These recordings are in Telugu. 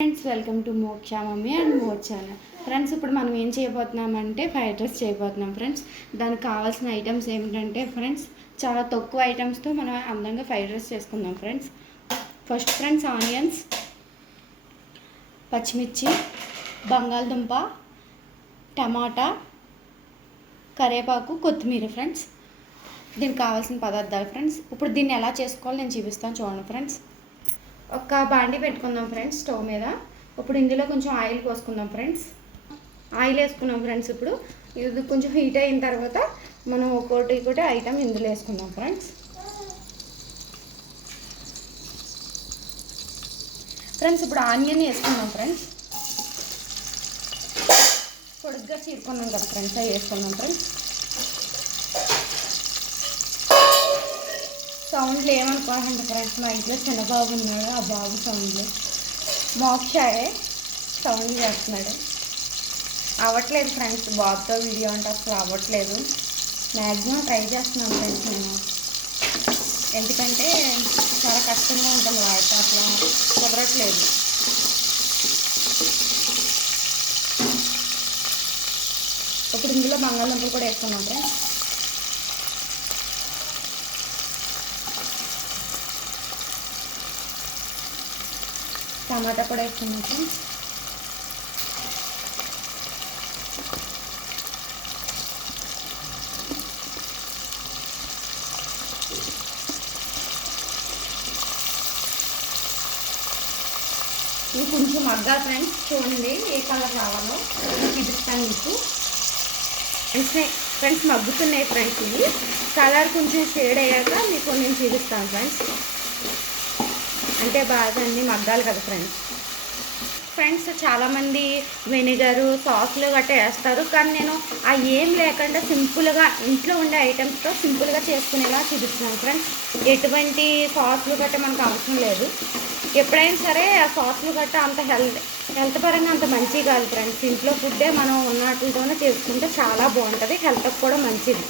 ఫ్రెండ్స్, వెల్కమ్ టు మోక్ష mummy and more channel. Friends, ఇప్పుడు మనం ఏం చేయబోతున్నామంటే ఫ్రైడ్ రైస్ చేయబోతున్నాం ఫ్రెండ్స్. దానికి కావాల్సిన ఐటమ్స్ ఏమిటంటే ఫ్రెండ్స్, చాలా తక్కువ ఐటమ్స్తో మనం అందంగా ఫ్రైడ్ రైస్ చేసుకుందాం ఫ్రెండ్స్. ఫస్ట్ ఫ్రెండ్స్, ఆనియన్స్, పచ్చిమిర్చి, బంగాళదుంప, టమాటా, కరివేపాకు, కొత్తిమీర ఫ్రెండ్స్. దీనికి కావాల్సిన పదార్థాలు ఫ్రెండ్స్. ఇప్పుడు దీన్ని ఎలా చేసుకోవాలో నేను చూపిస్తాను, చూడండి ఫ్రెండ్స్. ఒక బాండి పెట్టుకుందాం ఫ్రెండ్స్ స్టవ్ మీద. ఇప్పుడు ఇందులో కొంచెం ఆయిల్ పోసుకుందాం ఫ్రెండ్స్. ఆయిల్ వేసుకున్నాం ఫ్రెండ్స్. ఇప్పుడు ఇది కొంచెం హీట్ అయిన తర్వాత మనం ఒక్కొక్కటి ఐటమ్ ఇందులో వేసుకుందాం ఫ్రెండ్స్. ఇప్పుడు ఆనియన్ వేసుకుందాం ఫ్రెండ్స్. పొడుగ్గా చీరుకున్నాం కదా ఫ్రెండ్స్, అవి వేసుకుందాం ఫ్రెండ్స్. సౌండ్లు ఏమనుకోవాలంటే ఫ్రెండ్స్, మా ఇంట్లో చిన్న బాబు ఉన్నాడు. ఆ బాబు సౌండ్లు మోక్షాయే సౌండ్ చేస్తున్నాడు. అవ్వట్లేదు ఫ్రెండ్స్, బాబుతో వీడియో అంటే అసలు అవ్వట్లేదు. మ్యాక్సిమం ట్రై చేస్తున్నాను ఫ్రెండ్స్ నేను, ఎందుకంటే చాలా కష్టంగా ఉంటుంది వాడితో, అసలు కుదరట్లేదు. ఇప్పుడు ఇందులో బంగాళదుంపలు కూడా వేసుకున్నాం ఫ్రెండ్స్. టమాటా కూడా వేసుకున్నాం ఫ్రెండ్స్. ఇది కొంచెం మగ్గాలి ఫ్రెండ్స్, చూడండి ఏ కలర్ రావాలో చూపిస్తాను మీకు. ఫ్రెండ్స్ మగ్గుతున్నాయి ఫ్రెండ్స్. ఇది కలర్ కొంచెం షేడ్ అయ్యాక మీకు నేను చూపిస్తాను ఫ్రెండ్స్. అంటే బాగా అన్నీ మగ్గాలి కదా ఫ్రెండ్స్. చాలామంది వెనిగరు, సాస్లు గట్రా వేస్తారు, కానీ నేను ఆ ఏం లేకుండా సింపుల్గా ఇంట్లో ఉండే ఐటమ్స్తో సింపుల్గా చేసుకునేలా చూపిస్తున్నాను ఫ్రెండ్స్. ఎటువంటి సాస్లు గట్రా మనకు అవసరం లేదు. ఎప్పుడైనా సరే ఆ సాస్లు గట్రా అంత హెల్త్ పరంగా అంత మంచిది కాదు ఫ్రెండ్స్. ఇంట్లో ఫుడ్డే మనం ఉన్నట్లతోనే చేసుకుంటే చాలా బాగుంటుంది, హెల్త్కి కూడా మంచిది.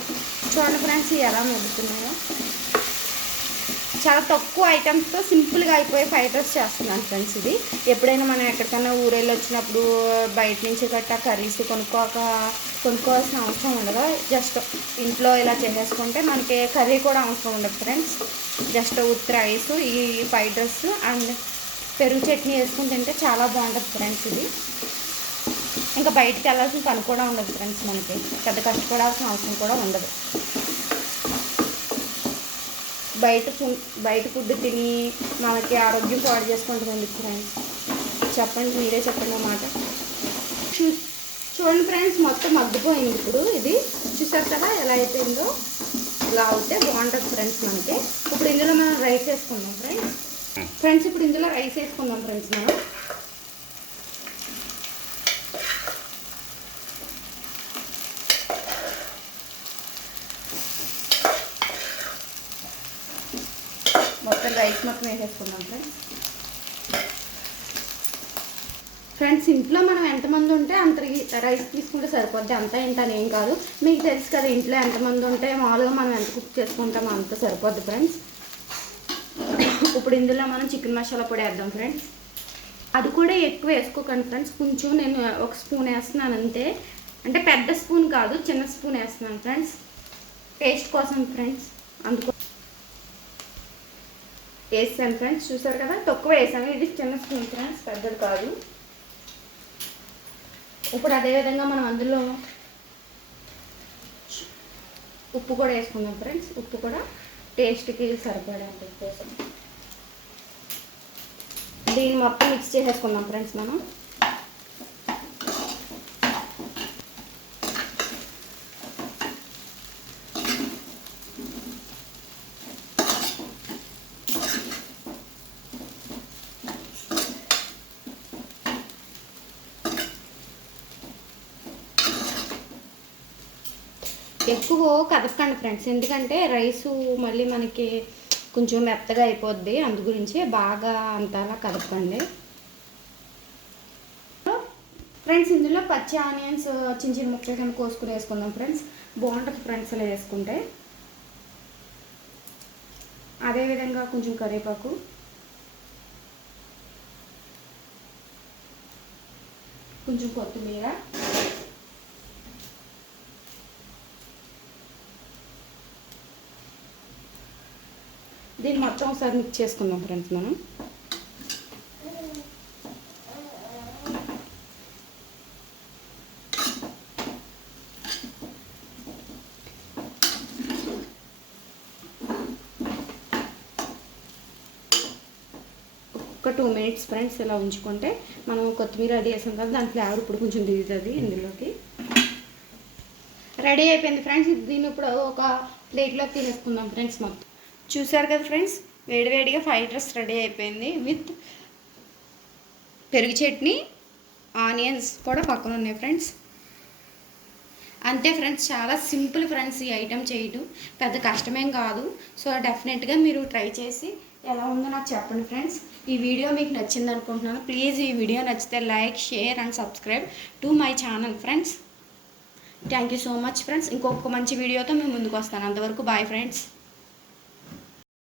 చూడండి ఫ్రెండ్స్ ఎలా మగ్గుతున్నాయో. చాలా తక్కువ ఐటమ్స్తో సింపుల్గా అయిపోయి ఫ్రైడ్ రైస్ చేస్తున్నాను ఫ్రెండ్స్. ఇది ఎప్పుడైనా మనం ఎక్కడికైనా ఊరేళ్ళు వచ్చినప్పుడు బయట నుంచి గట్టా కర్రీస్ కొనుక్కోవాల్సిన అవసరం ఉండదు. జస్ట్ ఇంట్లో ఇలా చేసేసుకుంటే మనకి కర్రీ కూడా అవసరం ఉండదు ఫ్రెండ్స్. జస్ట్ ఉత్త రైస్, ఈ ఫ్రైడ్ రైస్ అండ్ పెరుగు చట్నీ వేసుకుని తింటే చాలా బాగుంటుంది ఫ్రెండ్స్. ఇది ఇంకా బయటికి వెళ్ళాల్సిన పని కూడా ఉండదు ఫ్రెండ్స్. మనకి పెద్ద కష్టపడాల్సిన అవసరం కూడా ఉండదు. బయట ఫుడ్ తిని మనకి ఆరోగ్యం పాడు చేసుకుంటుంది ఫ్రెండ్స్. చెప్పండి, మీరే చెప్పండి అన్నమాట. చూడండి ఫ్రెండ్స్, మొత్తం మగ్గిపోయింది. ఇప్పుడు ఇది చూసారు కదా ఎలా అయిపోయిందో. ఇలా అవుతే బాగుంటుంది ఫ్రెండ్స్ మనకి. ఇప్పుడు ఇందులో మనం రైస్ వేసుకుందాం ఫ్రెండ్స్. ఇప్పుడు ఇందులో రైస్ వేసుకుందాం ఫ్రెండ్స్ మనం. మొత్తం రైస్ మొత్తం వేసేసుకుందాం ఫ్రెండ్స్. ఇంట్లో మనం ఎంతమంది ఉంటే అంత రైస్ తీసుకుంటే సరిపోద్ది. అంతా ఇంత ఏం కాదు, మీకు తెలుసు కదా ఇంట్లో ఎంతమంది ఉంటే మామూలుగా మనం ఎంత కుక్ చేసుకుంటామో అంత సరిపోద్ది ఫ్రెండ్స్. ఇప్పుడు ఇందులో మనం చికెన్ మసాలా పొడి వేద్దాం ఫ్రెండ్స్. అది కూడా ఎక్కువ వేసుకోకండి ఫ్రెండ్స్, కొంచెం నేను ఒక స్పూన్ వేస్తున్నాను అంతే. అంటే పెద్ద స్పూన్ కాదు, చిన్న స్పూన్ వేస్తున్నాను ఫ్రెండ్స్, టేస్ట్ కోసం ఫ్రెండ్స్. అందుకో వేసాను ఫ్రెండ్స్. చూసారు కదా, తక్కువ వేసాను. ఇది చిన్న స్పూన్ ఫ్రెండ్స్, పెద్దది కాదు. ఇప్పుడు అదేవిధంగా మనం అందులో ఉప్పు కూడా వేసుకుందాం ఫ్రెండ్స్. ఉప్పు కూడా టేస్ట్కి సరిపడేంత కోసం దీన్ని మొత్తం మిక్స్ చేసేసుకుందాం ఫ్రెండ్స్ మనం. ఎక్కువ కదపకండి ఫ్రెండ్స్, ఎందుకంటే రైసు మళ్ళీ మనకి కొంచెం మెత్తగా అయిపోద్ది. అందు గురించి బాగా అంతలా కదపకండి ఫ్రెండ్స్. ఇందులో పచ్చి ఆనియన్స్ చిన్న చిన్న ముక్కలు కింద కోసుకుని వేసుకుందాం ఫ్రెండ్స్. బాగుంటుంది ఫ్రెండ్స్ ఇలా వేసుకుంటే. అదేవిధంగా కొంచెం కరివేపాకు, కొంచెం కొత్తిమీర, దీన్ని మొత్తం ఒకసారి మిక్స్ చేసుకుందాం ఫ్రెండ్స్ మనం. ఒక 2 minutes ఫ్రెండ్స్ ఇలా ఉంచుకుంటే మనం కొత్తిమీర రెడీ చేసాం కదా, దాని ఫ్లేవర్ ఇప్పుడు కొంచెం దిగుతుంది ఇందులోకి. రెడీ అయిపోయింది ఫ్రెండ్స్. దీన్ని ఇప్పుడు ఒక ప్లేట్లోకి తీసేసుకుందాం ఫ్రెండ్స్. మొత్తం చూసారు కదా ఫ్రెండ్స్, వేడివేడిగా ఫ్రైడ్ రైస్ రెడీ అయిపోయింది విత్ పెరుగు చట్నీ, ఆనియన్స్ కూడా పక్కన ఉన్నాయి ఫ్రెండ్స్. అంతే ఫ్రెండ్స్, చాలా సింపుల్ ఫ్రెండ్స్ ఈ ఐటెం చేయడం, పెద్ద కష్టమేం కాదు. సో డెఫినెట్గా మీరు ట్రై చేసి ఎలా ఉందో నాకు చెప్పండి ఫ్రెండ్స్. ఈ వీడియో మీకు నచ్చింది అనుకుంటున్నాను. ప్లీజ్ ఈ వీడియో నచ్చితే like, share and subscribe to my channel friends. Thank you so much friends. ఇంకొక మంచి వీడియోతో మేము ముందుకు వస్తాను. అంతవరకు బాయ్ ఫ్రెండ్స్.